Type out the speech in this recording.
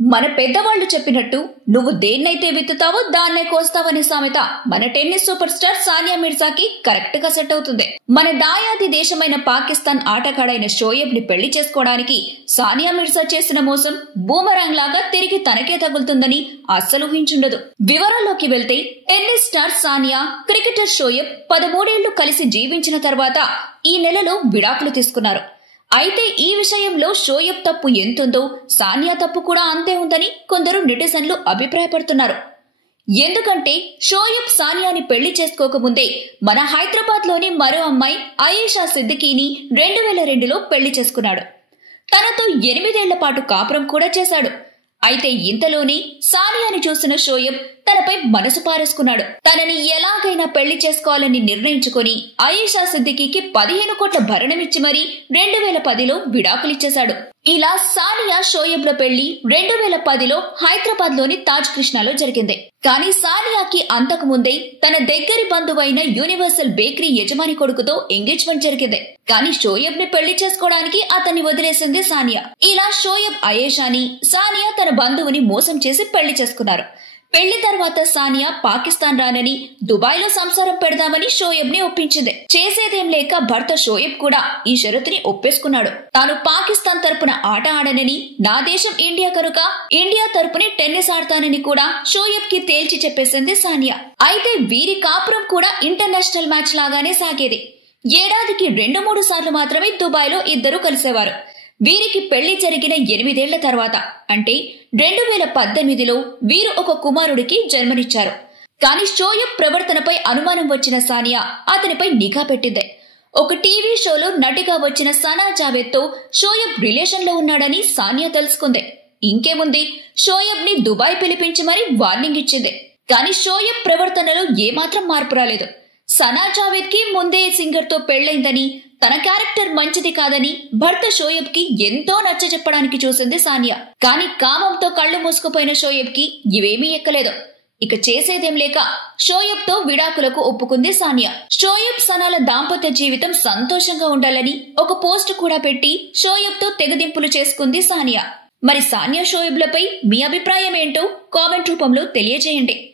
మన పెద్దవాళ్లు చెప్పినట్టు నువ్వు దేన్నైతే విత్తుతావో దాన్నే కోస్తావనే సామెత మన టెన్నిస్ సూపర్ స్టార్ సానియా మిర్జాకి కరెక్ట్ గా సెట్ అవుతుంది. మన దాయాది దేశమైన పాకిస్తాన్ ఆటగాడైన షోయబ్ ని పెళ్లి చేసుకోవడానికి సానియా మిర్జా చేసిన మోసం బూమరాంగ్ లాగా తిరిగి తనకే తగులుతుందని అస్సలు ఊహించుండదు. వివరాల్లోకి వెళ్తే tennis star Sania, cricketer Shoaib 13 ఏళ్లు కలిసి జీవించిన తర్వాత ఈ నెలలో విడాకులు తీసుకున్నారు. అయితే ఈ విషయంలో షోయబ్ తప్పు ఎంతుందో సానియా తప్పు కూడా అంతే ఉందని కొందరు నెటిజన్లు అభిప్రాయపడుతున్నారు. ఎందుకంటే షోయబ్ సానియాని పెళ్లి చేసుకోకముందే మన హైదరాబాద్ లోని మరో అమ్మాయి ఆయేషా సిద్దికీని 2002లో పెళ్లి చేసుకున్నాడు. తనతో 8 ఏళ్ల పాటు కాపురం కూడా చేశాడు. అయితే ఇంతలోనే సానియాని చూసిన షోయబ్ తనపై మనసు పారేసుకున్నాడు. తనని ఎలాగైనా పెళ్లి చేసుకోవాలని నిర్ణయించుకుని ఆయేషా సిద్దికీకి 15 కోట్ల భరణమిచ్చి మరీ 2010లో విడాకులిచ్చేశాడు. ఇలా సానియా షోయబ్ ల పెళ్లి 2010లో హైదరాబాద్ లోని తాజ్ కృష్ణాలో జరిగింది. కానీ సానియాకి అంతకు ముందే తన దగ్గరి బంధువైన యూనివర్సల్ బేకరీ యజమాని కొడుకుతో ఎంగేజ్మెంట్ జరిగింది. కానీ షోయబ్ ని పెళ్లి చేసుకోవడానికి అతన్ని వదిలేసింది సానియా. ఇలా షోయబ్ ఆయేషాని, సానియా తన బంధువుని మోసం చేసి పెళ్లి చేసుకున్నారు. పెళ్లి తర్వాత సానియా పాకిస్తాన్ రానని, దుబాయ్ లో సంసారం పెడదామని షోయబ్ ని ఒప్పించింది. చేసేదేం లేక భర్త షోయబ్ కూడా ఈ షరతుని ఒప్పేసుకున్నాడు. తాను పాకిస్తాన్ తరపున ఆట ఆడనని, నా దేశం ఇండియా కనుక ఇండియా తరపునే టెన్నిస్ ఆడతానని కూడా షోయబ్ కి తేల్చి చెప్పేసింది సానియా. అయితే వీరి కాపురం కూడా ఇంటర్నేషనల్ మ్యాచ్ లాగానే సాగేది. ఏడాదికి 2-3 సార్లు మాత్రమే దుబాయ్ లో ఇద్దరు కలిసేవారు. వీరికి పెళ్లి జరిగిన 8 ఏళ్ల తర్వాత అంటే 2018లో వీరు ఒక కుమారుడికి జన్మనిచ్చారు. కానీ షోయబ్ ప్రవర్తనపై అనుమానం వచ్చిన సానియా అతనిపై నిఘా పెట్టింది. ఒక టీవీ షోలో నటిగా వచ్చిన సనా జావేద్ తో షోయబ్ రిలేషన్ లో ఉన్నాడని సానియా తెలుసుకుంది. ఇంకేముంది, షోయబ్ ని దుబాయ్ పిలిపించి మరీ వార్నింగ్ ఇచ్చింది. కానీ షోయబ్ ప్రవర్తనలో ఏమాత్రం మార్పు రాలేదు. సనా జావేద్ కి ముందే సింగర్ తో పెళ్లైందని, తన క్యారెక్టర్ మంచిది కాదని భర్త షోయబ్ కి ఎంతో నచ్చజెప్పడానికి చూసింది సానియా. కానీ కామంతో కళ్లు మూసుకుపోయిన షోయబ్ కి ఇవేమీ ఎక్కలేదు. ఇక చేసేదేం లేక షోయబ్ తో విడాకులకు ఒప్పుకుంది సానియా. షోయబ్ సనాల దాంపత్య జీవితం సంతోషంగా ఉండాలని ఒక పోస్ట్ కూడా పెట్టి షోయబ్ తో తెగదింపులు చేసుకుంది సానియా. మరి సానియా షోయబ్ లపై మీ అభిప్రాయం ఏంటో కామెంట్ రూపంలో తెలియజేయండి.